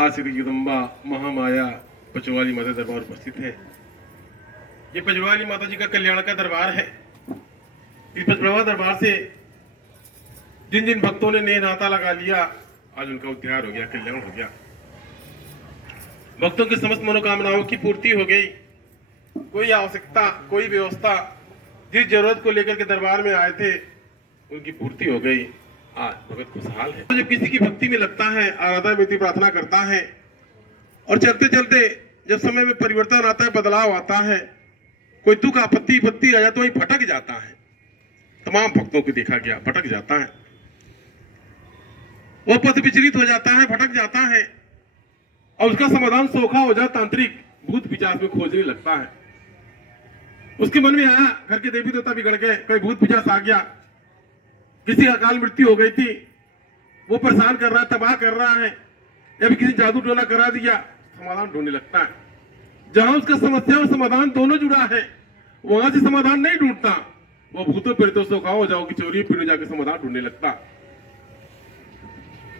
आज श्री जगदम्बा महामाया पचवाली माता दरबार उपस्थित है। ये पचवाली माता जी का कल्याण का दरबार है। इस पचवाली दरबार से जिन जिन भक्तों ने नेह नाता लगा लिया, आज उनका उद्धार हो गया, कल्याण हो गया। भक्तों की समस्त मनोकामनाओं की पूर्ति हो गई। कोई आवश्यकता, कोई व्यवस्था, जिस जरूरत को लेकर के दरबार में आए थे, उनकी पूर्ति हो गई। आज भगत खुशहाल है। जब किसी की भक्ति में लगता है, आराधना में प्रार्थना करता है और चलते चलते जब समय में परिवर्तन आता है, बदलाव आता है, कोई दुख आपत्ति विपत्ति आ जाए तो वही भटक जाता है। तमाम भक्तों को देखा गया, भटक जाता है, वो पथ विचलित हो जाता है, भटक जाता है और उसका समाधान सोखा हो जाए तांत्रिक भूत पिशाच में खोजने लगता है। उसके मन में आया घर के देवी देवता बिगड़ गए, कोई भूत पिशाच आ गया, किसी अकाल मृत्यु हो गई थी, वो परेशान कर रहा है, तबाह कर रहा है, या फिर किसी जादू टोना करा दिया, समाधान ढूंढने लगता है। जहां उसका समस्या और समाधान दोनों जुड़ा है, वहां से समाधान नहीं ढूंढता, वो भूतों प्रेतों से खाओ जाओ कि चोरी पीने जाकर समाधान ढूंढने लगता।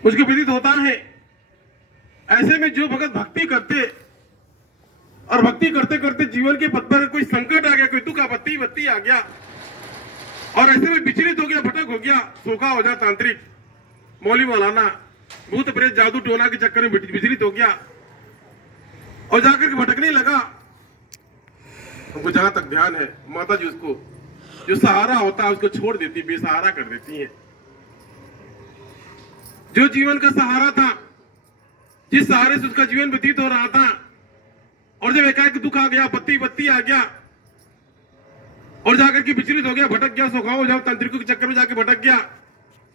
मुझको विदित होता है ऐसे में जो भगत भक्ति करते और भक्ति करते करते जीवन के पथ पर कोई संकट आ गया, कोई दुख आपत्ति विपत्ति आ गया और ऐसे में विचलित हो गया, भटक हो गया, सोखा हो जाए तांत्रिक मौली मौलाना भूत प्रेत जादू टोना के चक्कर में विचलित हो गया और जाकर के भटकने लगा। हमको जहां तक ध्यान है, माता जी उसको जो सहारा होता है उसको छोड़ देती, बेसहारा कर देती है। जो जीवन का सहारा था, जिस सहारे से उसका जीवन व्यतीत हो रहा था, और जब एकाएक दुख आ गया, आपत्ति आ गया और जाकर के विचलित हो गया, भटक गया, सोखा हो जाओ तांत्रिकों के चक्कर में जाके भटक गया,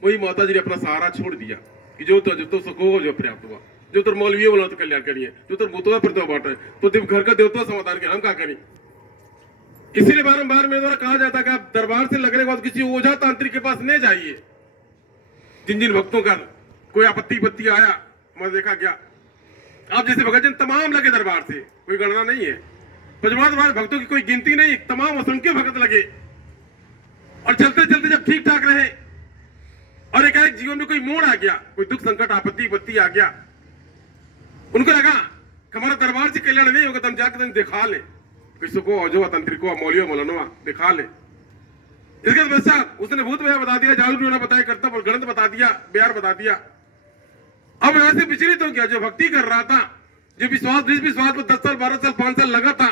वही माता जी ने अपना सहारा छोड़ दिया कि जो तो सुखो हो, जो पर्याप्त हुआ, जो तो मौलवी बोला तो कल्याण करिए, जो तो भूतवा प्रतो बांट है, तो घर का देवता समाधान के हम क्या करें। इसीलिए बारंबार मेरे द्वारा कहा जाता है कि आप दरबार से लगने के बाद किसी ओझा तांत्रिक के पास नहीं जाइए। जिन जिन भक्तों का कोई आपत्ति आया, मैं देखा गया, आप जैसे भगत जन तमाम लगे दरबार से, कोई गणना नहीं है, पचवाली दरबार भक्तों की कोई गिनती नहीं, तमाम असंख्य भगत लगे और चलते चलते जब ठीक ठाक रहे और एकाएक जीवन में कोई मोड़ आ गया, कोई दुख संकट आपत्ति विपत्ति आ गया, उनको लगा हमारा दरबार से कल्याण नहीं होगा, तो हम जाकर दिखा ले, किसी को जो तंत्रिको मौलियो मौलाना दिखा ले। इसके पश्चात उसने भूत भैया बता दिया, जादू टोना बताया, करता गणित बता दिया, बिहार बता दिया। अब यहाँ से विचलित हो गया। जो भक्ति कर रहा था, जो विश्वास जिस विश्वास में 10 साल 12 साल 5 साल लगा था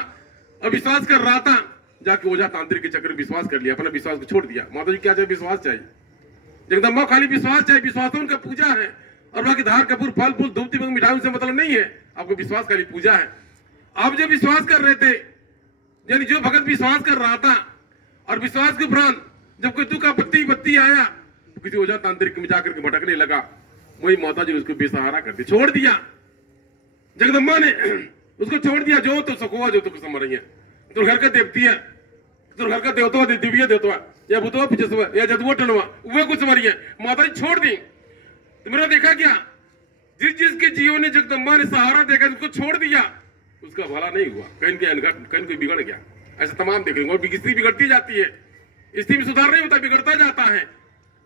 और विश्वास कर रहा था, जाके ओझा तांत्रिक के चक्कर में विश्वास कर लिया, अपना विश्वास को छोड़ दिया। माता जी क्या चाहिए? विश्वास चाहिए। जगदम्बा खाली विश्वास चाहिए, विश्वास उनका पूजा है और बाकी धार कपूर फल फूल धूप दीपक मिठाई से मतलब नहीं है, आपको विश्वास खाली पूजा है। आप जो विश्वास कर रहे थे, यानी जो भगत विश्वास कर रहा था और विश्वास के उपरांत जब कोई दुख आपत्ति विपत्ति आया, तो किसी ओझा तांत्रिक में जाकर के भटकने लगा, वही माता जी ने उसको बेसहारा कर दिया, छोड़ दिया। जगदम्बा ने उसको छोड़ दिया। जो तो सकोवा, जो तो समझ रही है, तो घर का देवती है, तो घर का देवता दिव्य देवता या भूतवा पिछवा या जदुआ टनवा, वह कुछ समझ है, माता जी छोड़ दी। तो मेरा देखा क्या, जिस जिसके जीवन ने जगदम्बा ने सहारा देकर उसको छोड़ दिया, उसका भला नहीं हुआ, कहीं कोई बिगड़ गया। ऐसे तमाम देखेंगे और स्थिति बिगड़ती जाती है, स्थिति में सुधार नहीं होता, बिगड़ता जाता है।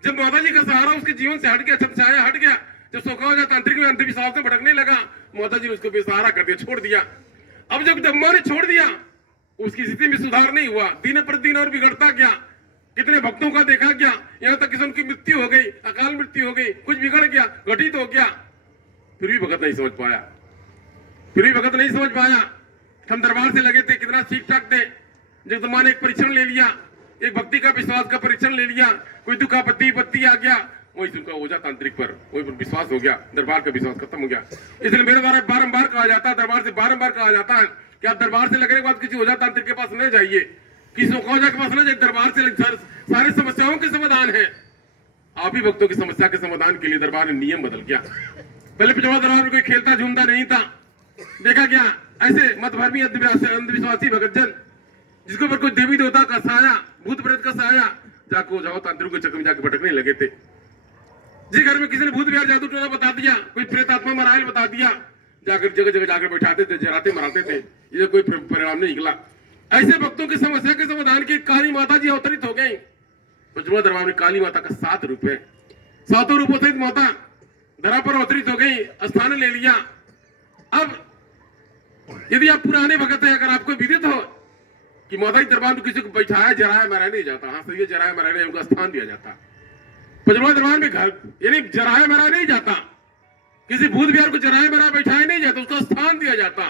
जब माता जी का सहारा उसके जीवन से हट गया, छत छाया हट गया, जब सोखा हो जाए तांत्रिक में अंधविश्वास में भटकने लगा, माता जी ने उसको बेसहारा कर दिया, छोड़ दिया। अब जब जगदम्बा ने छोड़ दिया, उसकी स्थिति में सुधार नहीं हुआ, दिन प्रतिदिन और बिगड़ता गया। कितने भक्तों का देखा गया, यहाँ तक किसी की मृत्यु हो गई, अकाल मृत्यु हो गई, कुछ बिगड़ गया, घटित हो गया, फिर भी भगत नहीं समझ पाया, फिर भी भगत नहीं समझ पाया। हम दरबार से लगे थे, कितना ठीक ठाक थे। जगदम्बा ने एक परीक्षण ले लिया, एक भक्ति का विश्वास का परीक्षण ले लिया, कोई दुख आपत्ति विपत्ति आ गया, वही उनका ओझा तांत्रिक पर वही पर विश्वास हो गया, दरबार का विश्वास खत्म हो गया। इसलिए मेरे द्वारा बारंबार कहा जाता है, दरबार से बारंबार कहा जाता है कि आप दरबार से लगने के बाद किसी ओझा तांत्रिक के पास न जाइए, किसी ओझा के पास न जाइए। दरबार से सारे समस्याओं के समाधान है। आप ही भक्तों की समस्या के समाधान के लिए दरबार ने नियम बदल गया। पहले पिछड़ा दरबार में कोई खेलता झूमता नहीं था, देखा गया ऐसे मतभर्मी अंधविश्वासी भगत जन, जिसके ऊपर कोई देवी देवता का साया, भूत प्रेत का साया, जाको जाओ तांत्रिक के चक्कर में जाके भटकने लगे थे। जिस घर में किसी ने भूत बिहार जादू टोना बता दिया, कोई प्रेत आत्मा मरायल बता दिया, जाकर जगह जगह जाकर बैठाते थे, जराते मराते थे, ये कोई परिणाम नहीं निकला। ऐसे भक्तों की समस्या के समाधान की काली माता जी अवतरित हो गई। पचवा दरबार में काली माता का 7 रूप है, 7 रूपों सहित माता धरा पर अवतरित हो गई, स्थान ले लिया। अब यदि आप पुराने भगत हैं, अगर आपको विदित हो कि माता जी दरबार में किसी को बैठाया जराया मराया नहीं जाता, हाँ सही है, जराया मराया नहीं, उनको स्थान दिया जाता। पचमढ़ी दरबार में घर यानी जराया मराया नहीं जाता, किसी भूत बिहार को जराया मराया बैठाया नहीं जाता, उसको स्थान दिया जाता।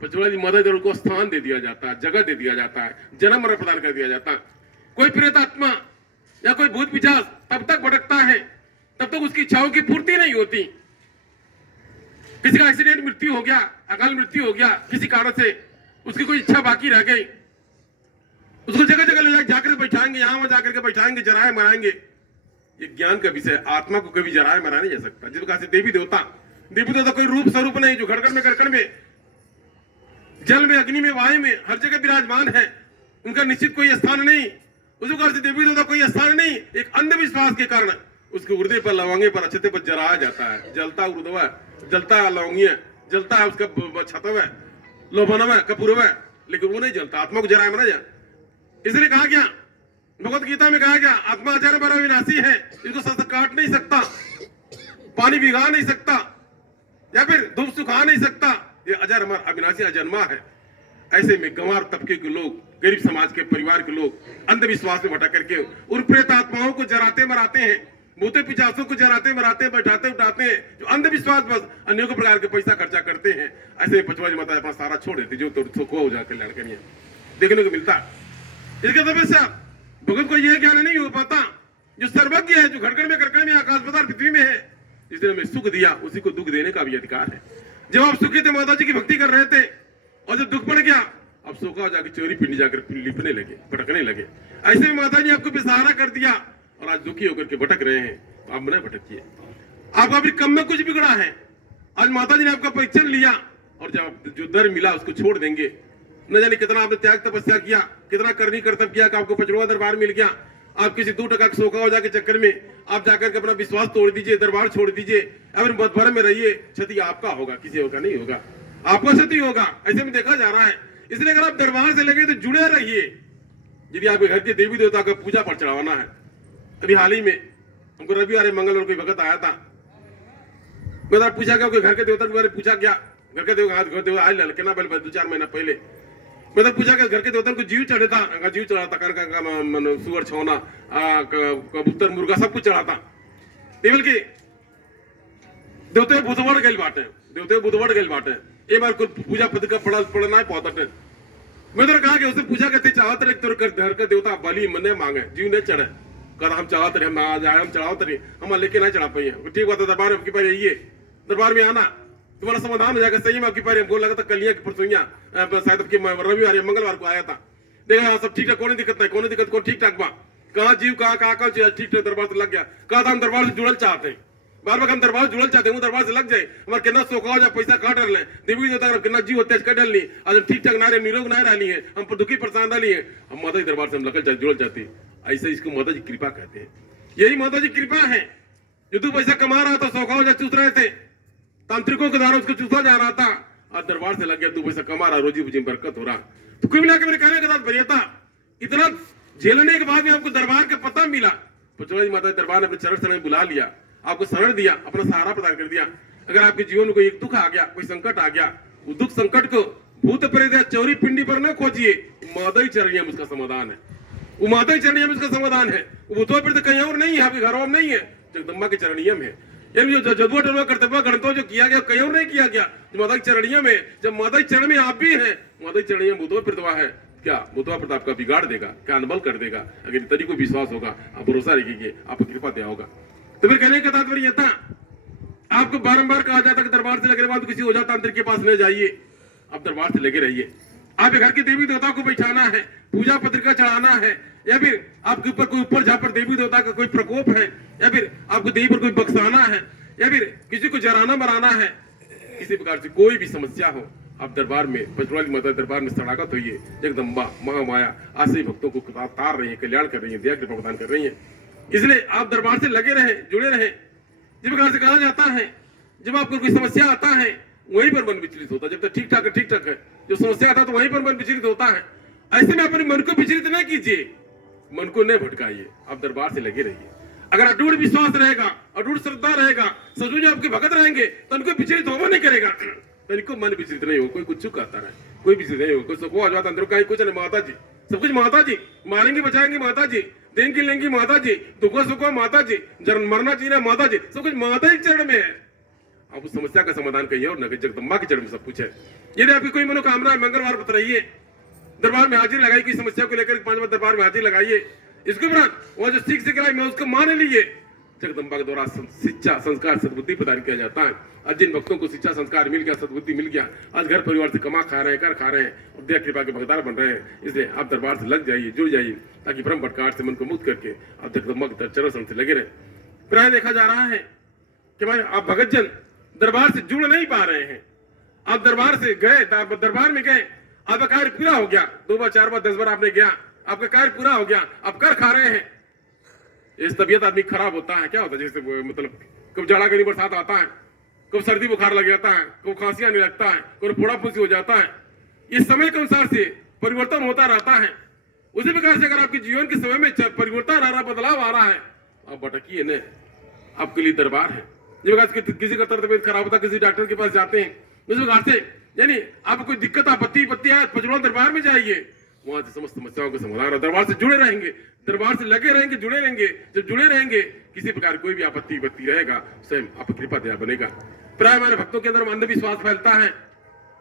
पचमढ़ी माता जी को स्थान दे दिया जाता है, जगह दे दिया जाता है, जन्म मरण प्रदान कर दिया जाता है। कोई प्रेत आत्मा या कोई भूत पिशाच तब तक भटकता है, तब तक उसकी इच्छाओं की पूर्ति नहीं होती। किसी का एक्सीडेंट मृत्यु हो गया, अकाल मृत्यु हो गया, किसी कारण से उसकी कोई इच्छा बाकी रह गई, उसको जगह जगह ले जाकर बैठाएंगे, यहां वहां जाकर के बैठाएंगे, जराए मराएंगे। ये ज्ञान का विषय। आत्मा को कभी जराए मराया नहीं जा सकता। जिस प्रकार से देवी देवता कोई रूप स्वरूप नहीं, जो घड़कड़ में करकड़ में, जल में, अग्नि में, वायु में हर जगह विराजमान है, उनका निश्चित कोई स्थान नहीं। उस प्रकार से देवी देवता कोई स्थान नहीं। एक अंधविश्वास के कारण उसके हृदय पर, लवंगे पर, अक्षते पर जराया जाता है। जलता उर्दवा, जलता लवंगिया, जलता है उसका छतव है, लोभनव है, कपूरव है, लेकिन वो नहीं जलता। आत्मा को जराया मरा जा, इसलिए कहा गया, भगवत गीता में कहा गया, आत्मा अजर बड़ा विनाशी है, इसको सस्त काट नहीं सकता, पानी भिगा नहीं सकता, या फिर धूप सुखा नहीं सकता। ये अजर अमर अविनाशी अजन्मा है। ऐसे में गंवार तबके के लोग, गरीब समाज के परिवार के लोग अंधविश्वास में भटक करके उन प्रेत आत्माओं को जराते मराते हैं, भूते पिशाचों को जराते मराते हैं, बैठाते उठाते हैं, जो अंधविश्वास बस अनेकों प्रकार के पैसा खर्चा करते हैं। ऐसे पचमढ़ी माता अपना सारा छोड़ देती, जो तो खो हो जाकर लड़के नहीं देखने को मिलता। इसके तपस्या भगत को यह ज्ञान नहीं हो पाता, जो सर्वज्ञ है, जो घड़कड़ में करकड़ में, आकाश पताल पृथ्वी में है, जिसने हमें सुख दिया उसी को दुख देने का भी अधिकार है। जब आप सुखी थे, माता जी की भक्ति कर रहे थे, और जब दुख पड़ गया, अब सोखा हो जाकर चोरी पिंडी जाकर लिपने लगे, भटकने लगे। ऐसे में माता जी आपको बेसहारा कर दिया और आज दुखी होकर के भटक रहे हैं। तो आप न भटकिए। आपका अभी कम में कुछ बिगड़ा है, आज माता जी ने आपका परीक्षण लिया और जब जो दर मिला उसको छोड़ देंगे। न जाने कितना आपने त्याग तपस्या किया, कितना करनी कर्तव्य किया कि आपको पचमढ़ी दरबार मिल गया। आप किसी 2 टका सोखा हो जाके चक्कर में आप जाकर के अपना विश्वास तोड़ दीजिए, दरबार छोड़ दीजिए, और मतभर में रहिए। क्षति आपका होगा, किसी होगा नहीं होगा, आपका क्षति होगा। ऐसे में देखा जा रहा है। इसलिए अगर आप दरबार से लगे तो जुड़े रहिए। यदि आपके घर के देवी देवता का पूजा पर चढ़ाना है, अभी हाल ही में हमको रविवार मंगलवार कोई भगत आया था, मैं पूछा क्या घर के देवता के बारे में पूछा क्या, घर के देवता आए लड़के 2-4 महीना पहले मतलब पूछा कि घर के देवता को जीव चढ़ता, जीव चढ़ाता कर सुअर छौना कबूतर मुर्गा सब कुछ चढ़ाता। केवल की देवते बुधवार गए बाटे, देवते बुधवार गए बाटे, एक बार कोई पूजा पद का पढ़ना है पौधटे। मैं तो कहा कि उससे पूछा करते चाहते रहे तो घर का देवता बलि मने मांगे, जीव नहीं चढ़े। कहा हम चाहते रहे, हम आज आए, हम चढ़ाते रहे, हम लेके नहीं चढ़ा पाइए। ठीक बात है, दरबार में आपकी पास आइए, दरबार में आना, तुम्हारा समाधान हो जाएगा। सही में आपकी पास हमको लगा था कलिया की परसोइया शायद रविवार या मंगलवार को आया था। देखा सब ठीक ठाक, कौन दिक्कत नहीं, कौन दिक्कत, कौन ठीक ठाक बा, कहाँ जीव कहाँ ठीक ठाक दरबार से लग गया। कहा था हम दरबार से जुड़ल चाहते हैं, बार बार हम दरबार जुड़ल चाहते हैं, दरबार से लग जाए, हमारे कितना सोखा हो जाए, पैसा कहाँ डर ले, देवी देवता कितना जीव हत्या कर डर ली, आज हम ठीक ठाक ना रहे, निरोग ना रही है, हम दुखी परेशान रही है, हम माता जी दरबार से हम लगल जुड़ल चाहते हैं। ऐसे इसको माता जी कृपा कहते हैं। यही माता जी कृपा है। जो तू पैसा कमा रहा था, सोखा हो जाए, चूस रहे थे, तांत्रिकों के द्वारा उसको चूसा जा रहा था, और दरबार से लग गया, तू पैसा कमा रहा, रोजी पूजी बरकत हो रहा। तो कुल मिलाकर मेरे कहने के साथ बढ़िया, इतना झेलने के बाद भी आपको दरबार का पता मिला। पचमढ़ी माता दरबार ने अपने चरण शरण बुला लिया, आपको शरण दिया, अपना सहारा प्रदान कर दिया। अगर आपके जीवन में कोई एक दुख आ गया, कोई संकट आ गया, वो दुख संकट को भूत प्रेत या चौरी पिंडी पर न खोजिए, माता ही चरणिया में उसका समाधान है। वो माता ही चरणिया में उसका समाधान है। वो भूतों पर कहीं और नहीं है, आपके घरों में नहीं है, जगदम्बा के चरणिया में है। यानी जो जदुआ टलुआ कर्तव्य गणतव्य जो किया गया कहीं और नहीं किया गया, जो माता की चरणिया में, जब माता की चरण में आप भी हैं, माता की चरणिया भूतों प्रतवा है, क्या भूतवा प्रताप आपका बिगाड़ देगा, क्या अनबल कर देगा। अगर तरी को विश्वास होगा, आप भरोसा रखिए, आपको कृपा दिया होगा। तो फिर कहने का तात्पर्य यह था, आपको बारंबार कहा जाता कि दरबार से लगे बाद किसी ओझा तांत्रिक के पास न जाइए, आप दरबार से लगे रहिए। आप घर के देवी देवता को बैठाना है, पूजा पत्रिका चढ़ाना है, या फिर आपके ऊपर कोई ऊपर जहां पर देवी देवता का कोई प्रकोप है, या फिर आपको देवी पर कोई बख्शाना है, या फिर किसी को जराना मराना है, किसी प्रकार से कोई भी समस्या हो, आप दरबार में, पचमढ़ी माता दरबार में शरणागत होइए। जगदम्बा महामाया आश्रय भक्तों को तार रही है, कल्याण कर रही है, दया कृपा प्रदान कर रही है। इसलिए आप दरबार से लगे रहे, जुड़े रहे। जिस प्रकार से कहा जाता है, जब आपको कोई समस्या आता है वहीं पर मन विचलित होता है। जब तक ठीक ठाक है, जो समस्या आता है तो वहीं पर मन विचलित होता है। ऐसे में अपने मन को विचलित न कीजिए, मन को न भटकाइए, आप दरबार से लगे रहिए। अगर अटूट विश्वास रहेगा, अटूट श्रद्धा रहेगा, सचमुच आपके भगत रहेंगे, तो उनको विचलित होगा नहीं करेगा। तनिको मन विचलित नहीं हो, कोई कुछ कहता रहे, कोई विचलित नहीं हो, कोई सुखो आ जाता अंदर कहीं कुछ नहीं, माता जी सब कुछ माता जी मारेंगी बचाएंगी माता जी, देंगी लेंगी माता जी, दुखो सुखो माता जी, जन्म मरना जीना माता जी, सब कुछ माता ही चरण में है। आप उस समस्या का समाधान कहिए और न कि जगदम्बा के चरण में सब कुछ है। यदि आपकी कोई मनोकामना है मंगलवार बताइए, दरबार में हाजिर लगाई, कोई समस्या को लेकर 5 बार दरबार में हाजिर लगाइए। इसके उपरांत वहां जो सीख सिखलाई मैं उसको मान लीजिए। जगदम्बा के द्वारा शिक्षा संस्कार सद्बुद्धि प्रदान किया जाता है। आज जिन भक्तों को शिक्षा संस्कार मिल गया, सद्बुद्धि मिल गया, आज घर परिवार से कमा खा रहे हैं, कर खा रहे हैं और दया कृपा के भगदार बन रहे हैं। इसलिए आप दरबार से लग जाइए, जुड़ जाइए, ताकि भ्रम भटकाट से मन को मुक्त करके आप जगदम्बा के चरण से लगे रहे। प्राय देखा जा रहा है कि भाई आप भगत जन दरबार से जुड़ नहीं पा रहे हैं। आप दरबार से गए, दरबार में गए, आपका कार्य पूरा हो गया, 2 बार 4 बार 10 बार आपने गया, आपका कार्य पूरा हो गया, आप कर खा रहे हैं। इस तबीयत आदमी खराब होता है, क्या होता है, जैसे मतलब कब जाड़ा गर्मी बरसात आता है, कब सर्दी बुखार लग जाता है, कब खांसी आने लगता है, कब फोड़ा फुंसी हो जाता है। इस समय के अनुसार से परिवर्तन होता रहता है। उसी प्रकार से अगर आपके जीवन के समय में परिवर्तन आ रहा, बदलाव आ रहा है, आप भटकिए न, आपके लिए दरबार है। जब किसी का तबीयत खराब होता है, किसी डॉक्टर के पास जाते हैं, उस प्रकार से यानी आपको कोई दिक्कत आपत्ति है, पचड़ों दरबार में जाइए, वहां से समस्त समस्याओं का समाधान है। दरबार से जुड़े रहेंगे, दरबार से लगे रहेंगे, जुड़े रहेंगे। जब जुड़े रहेंगे, किसी प्रकार कोई भी आपत्ति विपत्ति रहेगा, स्वयं आप कृपा दया बनेगा। प्राय हमारे भक्तों के अंदर अंधविश्वास फैलता है,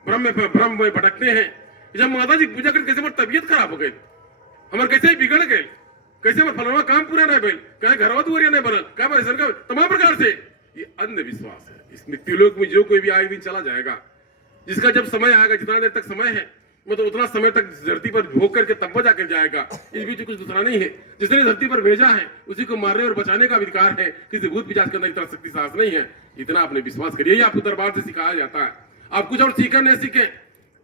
भ्रम में भटकते हैं। जब माता जी पूजा कर कैसे हमारी तबीयत खराब हो गई, हमारे कैसे बिगड़ गए, कैसे हमारे फलवा काम पूरा नहीं भेल, कहे घरवा दुआरिया नहीं बनल, कहे तमाम प्रकार से ये अंधविश्वास है। इस मृत्युलोक में जो कोई भी आए दिन चला जाएगा, जिसका जब समय आएगा, जितना देर तक समय है मतलब उतना समय तक धरती पर भोग करके तब जाकर जाएगा। इस बीच कुछ दूसरा नहीं है। जिसने धरती पर भेजा है उसी को मारने और बचाने का अधिकार है। किसी भूत पिशाच के अंदर इतना शक्ति साहस नहीं है। इतना आपने विश्वास करिए। यही आपको दरबार से सिखाया जाता है। आप कुछ और सीखा नहीं सीखे।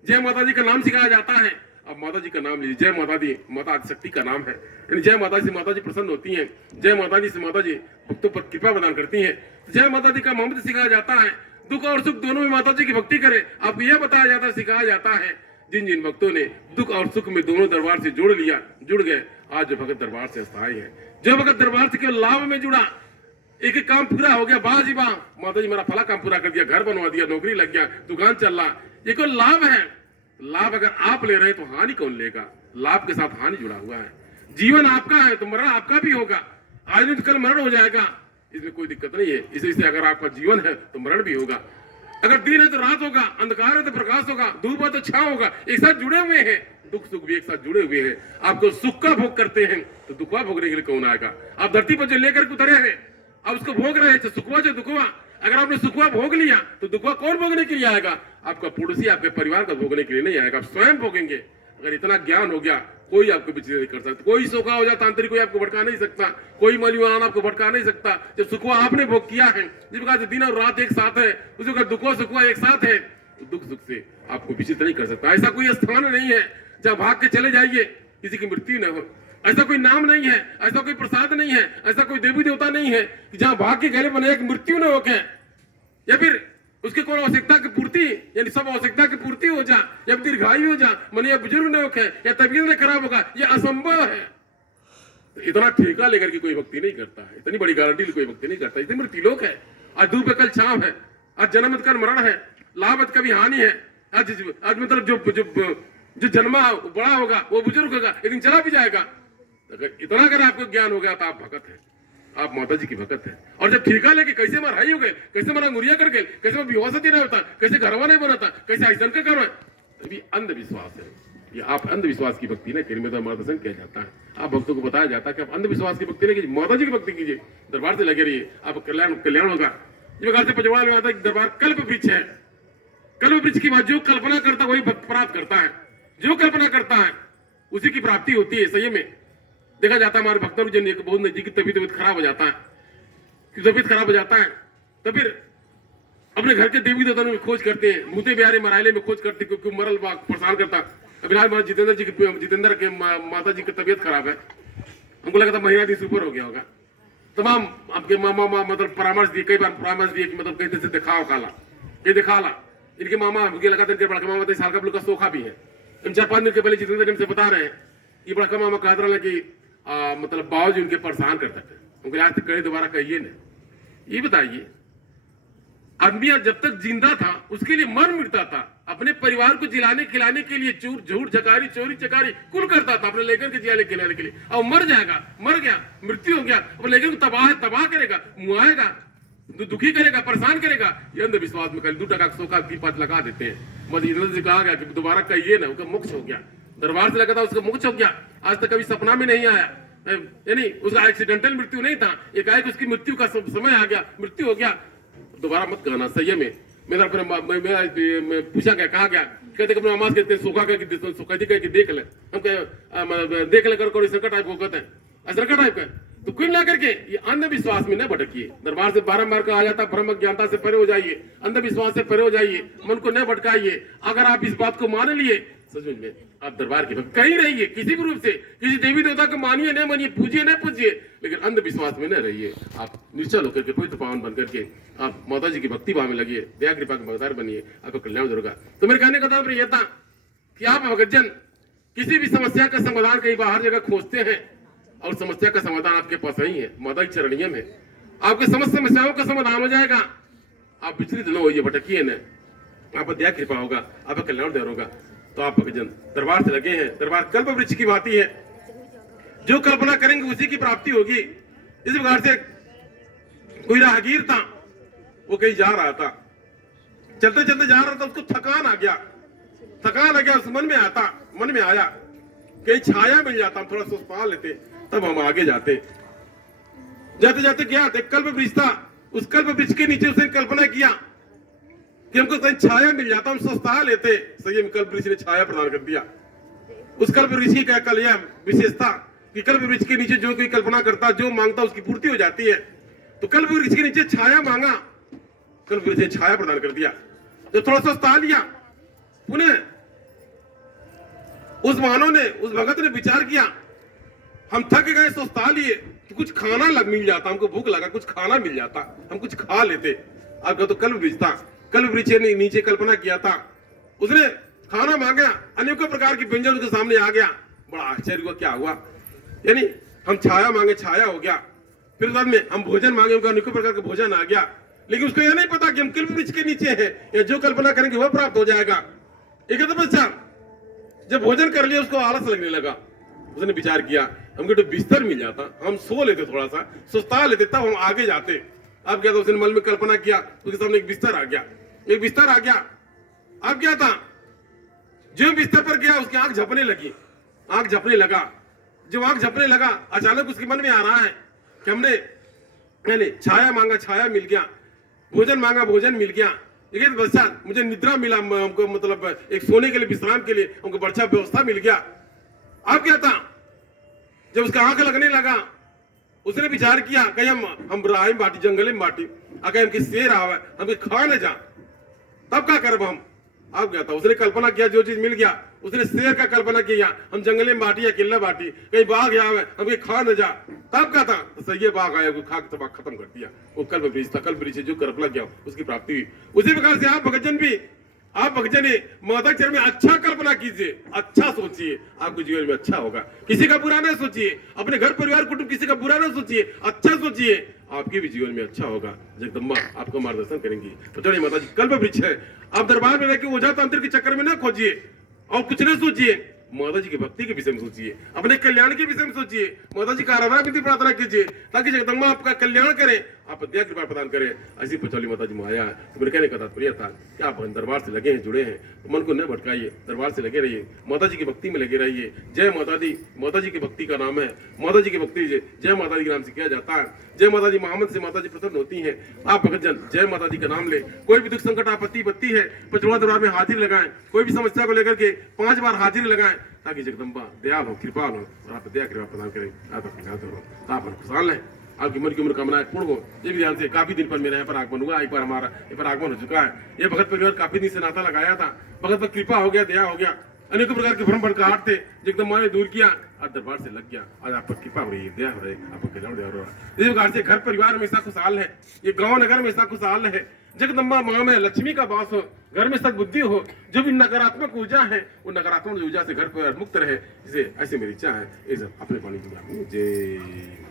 जय माता जी का नाम सिखाया जाता है। अब माता जी का नाम लीजिए। जय माता दी, माता आदिशक्ति का नाम है। यानी जय माता जी से माता जी प्रसन्न होती हैं। जय माता जी से माता जी भक्तों पर कृपा प्रदान करती हैं। जय माता दी का मंत्र सिखाया जाता है। दुख और सुख दोनों में माता जी की भक्ति करें, आपको यह बताया जाता है, सिखाया जाता है। जिन जिन भक्तों ने दुख और सुख में दोनों दरबार से जुड़ लिया, जुड़ गए, आज जो भगत दरबार से स्थायी है। जो भगत दरबार से केवल लाभ में जुड़ा, एक एक काम पूरा हो गया, वाह जी वाह, माता जी मेरा फला काम पूरा कर दिया, घर बनवा दिया, नौकरी लग गया, दुकान चल रहा, ये कोई लाभ है। लाभ अगर आप ले रहे हैं तो हानि कौन लेगा? लाभ के साथ हानि जुड़ा हुआ है। जीवन आपका है तो मरण आपका भी होगा। आज नहीं तो कल मरण हो जाएगा, इसमें कोई दिक्कत नहीं है। इसलिए अगर आपका जीवन है तो मरण भी होगा। अगर दिन है तो रात होगा, अंधकार है तो प्रकाश होगा, धूप है तो छांव होगा। एक साथ जुड़े हुए हैं, दुख सुख भी एक साथ जुड़े हुए हैं। आपको सुख का भोग करते हैं तो दुखवा भोगने के लिए कौन आएगा? आप धरती पर जो लेकर उतरे हैं, आप उसको भोग रहे हैं, सुखवा जो दुखवा। अगर आपने सुखवा भोग लिया तो दुखवा कौन भोगने के लिए आएगा? आपका पड़ोसी, आपके परिवार का भोगने के लिए नहीं आएगा, आप स्वयं भोगेंगे। अगर इतना ज्ञान हो गया, कोई आपको विचलित नहीं कर सकता। कोई सोखा हो जाता तांत्रिक कोई आपको भटका नहीं सकता, कोई मलिवान आपको भटका नहीं सकता। जब सुखवा आपने भोग किया है, जिस प्रकार से दिन और रात एक साथ है, उसी प्रकार दुखवा सुखवा एक साथ है, तो दुख सुख से आपको विचलित नहीं कर सकता। ऐसा कोई स्थान नहीं है जहाँ भाग के चले जाइए किसी की मृत्यु न हो। ऐसा कोई नाम नहीं है, ऐसा कोई प्रसाद नहीं है, ऐसा कोई देवी देवता नहीं है कि जहाँ भाग के गले बने एक मृत्यु न होके, या फिर उसकी कोई आवश्यकता की पूर्ति, यानी सब आवश्यकता की पूर्ति हो जा, या दीर्घायु हो जा, मन या बुजुर्ग न होके, या तबीयत न खराब होगा, ये असंभव है। तो इतना ठेका लेकर के कोई भक्ति नहीं करता है, इतनी बड़ी गारंटी कोई भक्ति नहीं करता। इतनी मृत्युलोक है। आज धूप है, कल छांव है, आज जन्म कल मरण है, लाभ है कभी हानि है। आज मतलब जो जन्मा बड़ा होगा वो बुजुर्ग होगा, एक दिन चला भी जाएगा। अगर आपको ज्ञान हो गया तो आप भगत है, आप माता जी की भगत है। और जब ठेका लेके कैसे मार हाई हो गए, कैसे मारा मुरिया कर गए, कैसे विवासती नहीं होता, कैसे घरवा नहीं बनाता, कैसे ऐसा का करवा, तभी अंधविश्वास है। ये आप अंधविश्वास की भक्ति नहीं, में तो मार्गदर्शन किया जाता है। आप भक्तों को बताया जाता है कि आप अंधविश्वास की भक्ति नहीं कीजिए, माता जी की भक्ति कीजिए, दरबार से लगे रहिए, आप कल्याण होगा। जिस प्रकार से पंचवाड़ में आता है दरबार कल्प वृक्ष है। कल्प वृक्ष की बात जो कल्पना करता है वही भक्त प्राप्त करता है। जो कल्पना करता है उसी की प्राप्ति होती है। सही में देखा जाता है हमारे भक्तों जन बहुत नजदीक तबीयत खराब हो जाता है, तबीयत खराब हो जाता है तो फिर अपने घर के देवी देवता में खोज करते हैं, मुते बिहारी मराइले में खोज करते क्योंकि मरल परेशान करता। अभी महाराज जितेंद्र के माता जी की तबीयत खराब है, हमको लगा था महीना दिन ऊपर हो गया होगा। तमाम आपके मामा मतलब परामर्श दिए, कई बार परामर्श दिए कि मतलब कहते से दिखाओ काला, ये दिखा ला। इनके मामा मुझे लगा था बड़का मामा साल का का सोखा भी है। इन 4-5 दिन के पहले जितेंद्र हमसे बता रहे हैं ये बड़का मामा कहा रहा कि मतलब बाबूजी उनके परेशान करते थे। उनके आज तक कहे दोबारा कहिए ना। ये बताइए आदमी जब तक जिंदा था उसके लिए मन मिटता था, अपने परिवार को जिलाने खिलाने के लिए झूठ झकारी चोरी चकारी कुल करता था अपने लेकर के जिलाने खिलाने के लिए। अब मर जाएगा, मर गया, मृत्यु हो गया, अब लेकर तबाह करेगा, मुआएगा, दुखी करेगा, परेशान करेगा। ये अंधविश्वास में कल 2 टका 100 का की पात लगा देते हैं। मदीना से कहा गया कि दोबारा कहिए ना, उसका मोक्ष हो गया। दरबार से लगा था उसका मोक्ष हो गया, आज तक कभी सपना में नहीं आया, यानी उसका एक्सीडेंटल मृत्यु नहीं था, एकाएक उसकी मृत्यु का समय आ गया, मृत्यु हो गया। दोबारा मत कहना, सही में मेरा मैं पूछा गया, कहा गया, कहते अपने नमाज कहते सूखा कह देख ले, हम देख ले कर संकट टाइप को कहते हैं, संकट टाइप का तो कुल ना करके ये अंधविश्वास में न भटकिए। दरबार से बारंबार कहा जाता ब्रह्म ज्ञानता से परे हो जाइए, अंधविश्वास से परे हो जाइए, मन को न भटकाइए। अगर आप इस बात को मान लिए सच में आप दरबार की भक्त कहीं रहिए, किसी भी रूप से किसी देवी देवता को मानिए न मानिए, पूजिए न पूजिए, लेकिन अंधविश्वास में न रहिए। आप निश्चल होकर के पवित्र पावन बन करके आप माता जी की भक्ति भाव में लगिए, दया कृपा के भगदार बनिए, आपका कल्याण जरूर होगा। तो मेरे कहने का तात्पर्य यह था कि आप भक्तजन किसी भी समस्या का समाधान कहीं बाहर जगह खोजते हैं और समस्या का समाधान आपके पास ही है, माता की चरणियों में आपके समस्त समस्याओं का समाधान हो जाएगा। आप विचलित न होइए, भटकिए न, आप दया कृपा होगा, आपका कल्याण दया होगा। तो आप भक्तजन दरबार से लगे हैं, दरबार कल्प वृक्ष की भांति है, जो कल्पना करेंगे उसी की प्राप्ति होगी। इस प्रकार से कोई राहगीर था, वो कहीं जा रहा था, चलते चलते जा रहा था, उसको थकान आ गया, उस मन में आया कहीं छाया मिल जाता, हम थोड़ा सोच पा लेते, तब हम आगे जाते जाते क्या थे, कल्प वृक्ष था, उस कल्प वृक्ष के नीचे उसने कल्पना किया कि हमको कहीं छाया मिल जाता, हम सस्ता लेते। सही में कल्प वृक्ष ने छाया प्रदान कर दिया। उस कल्प वृक्ष की क्या कल यह विशेषता कि कल्प वृक्ष के नीचे जो कोई कल्पना करता, जो मांगता उसकी पूर्ति हो जाती है। तो कल्प वृक्ष के नीचे छाया मांगा, कल्प वृक्ष ने छाया प्रदान कर दिया। तो थोड़ा सस्ता लिया, पुनः उस मानव ने, उस भगत ने विचार किया, हम थक गए, सस्ता लिए तो कुछ खाना मिल जाता, हमको भूख लगा, कुछ खाना मिल जाता, हम कुछ खा लेते। अब तो कल्प वृक्ष था, कल्प वृक्ष ने नीचे कल्पना किया था, उसने खाना मांगा, अनेकों प्रकार की व्यंजन उसके सामने आ गया। बड़ा आश्चर्य हुआ, क्या हुआ, यानी हम छाया मांगे, छाया हो गया, फिर बाद में हम भोजन मांगे, उनका अनेकों प्रकार का भोजन आ गया, लेकिन उसको यह नहीं पता कि हम कल्प वृक्ष के नीचे हैं, या जो कल्पना करेंगे वह प्राप्त हो जाएगा। एक जब भोजन कर लिया उसको आलस लगने लगा, उसने विचार किया हमको तो बिस्तर मिल जाता, हम सो लेते, थोड़ा सा सुस्ता लेते, तब हम आगे जाते। अब क्या था, उसने मन में कल्पना किया, उसके सामने एक बिस्तर आ गया, अब क्या था, जो बिस्तर पर गया उसकी आंख झपने लगा। जब आंख झपने लगा, अचानक उसके मन में आ रहा है कि हमने छाया मांगा, छाया मिल गया, भोजन मांगा, भोजन मिल गया, लेकिन पश्चात मुझे निद्रा मिला, हमको मतलब एक सोने के लिए, विश्राम के लिए हमको बढ़िया व्यवस्था मिल गया। अब क्या था, जब उसका आंख लगने लगा, उसने विचार किया कहीं हम राय बाटी, जंगल में बाटी, अगर हमके शेर आवे, हमके खा न जा, तब क्या करब हम। अब क्या था, उसने कल्पना किया, जो चीज मिल गया, उसने शेर का कल्पना किया, हम जंगल में बाटी या किला बाटी, कहीं बाघ आवे, हमके खा न जा, तब क्या था, तो सही बाघ आया, खा के तबाह खत्म कर दिया। वो कल्प वृक्ष था, कल्प वृक्ष जो कल्पना किया उसकी प्राप्ति हुई। उसी प्रकार से आप भक्तजन भी, आप भक्तजन माता के चरण में अच्छा कल्पना कीजिए, अच्छा सोचिए, आपके जीवन में अच्छा होगा। किसी का बुरा ना सोचिए, अपने घर परिवार कुटुंब किसी का बुरा ना सोचिए, अच्छा सोचिए, आपके भी जीवन में अच्छा होगा। जगदम्बा आपको मार्गदर्शन करेंगी। तो चलिए माता जी कल्प वृक्ष है, आप दरबार में रहकर ओझा तंत्र के चक्कर में ना खोजिए और कुछ ना सोचिए, माता जी की भक्ति के विषय में सोचिए, अपने कल्याण के विषय में सोचिए, माता जी का आराधना विधि प्रार्थना कीजिए, ताकि जगदम्बा आपका कल्याण करे, आप दया कृपा प्रदान करें। ऐसी पचौली माता जी माया। तो मेरे कहने का तात्पर्य था कि आप दरबार से लगे हैं, जुड़े हैं, तो मन को न भटकाइए, दरबार से लगे रहिए, माता जी की भक्ति में लगे रहिए। जय माता दी, माता जी की भक्ति का नाम है, माता जी की भक्ति जय माता जी के नाम से किया जाता है। जय माता जी मोहम्मद से माता जी प्रसन्न होती है। आप भक्तजन जय माता जी का नाम ले, कोई भी दुख संकट आपत्ति बत्ती है, पचौड़ा दरबार में हाजिर लगाएं, कोई भी समस्या को लेकर के 5 बार हाजिर लगाएं, ताकि जगदम्बा दयाल हो, कृपाल हो और आप दया कृपा प्रदान करें। आप खुशहाल है, आपकी मन की उम्र कामनाएं पूर्ण हो। ये भी ध्यान से, काफी दिन पर मेरा यहाँ पर आगमन हुआ, एक बार हमारा यहाँ पर आगमन हो चुका है। ये भगत परिवार काफी दिन से नाता लगाया था, भगत पर कृपा हो गया, दया हो गया, अनेकों प्रकार के भ्रम भटकाहट थे, जगदम्बा ने दूर किया, आज दरबार से लग गया, आज आप पर कृपा हो रही है, दया हो रही है, आपको कल्याण दया हो रहा है। इस प्रकार से घर परिवार में ऐसा खुशहाल है, ये गाँव नगर में ऐसा खुशहाल है, जगदम्बा मां में लक्ष्मी का वास हो, घर में सद्बुद्धि हो, जो भी नकारात्मक ऊर्जा है वो नकारात्मक ऊर्जा से घर पर मुक्त रहे। इसे ऐसे मेरी इच्छा है। इस अपने पानी की जय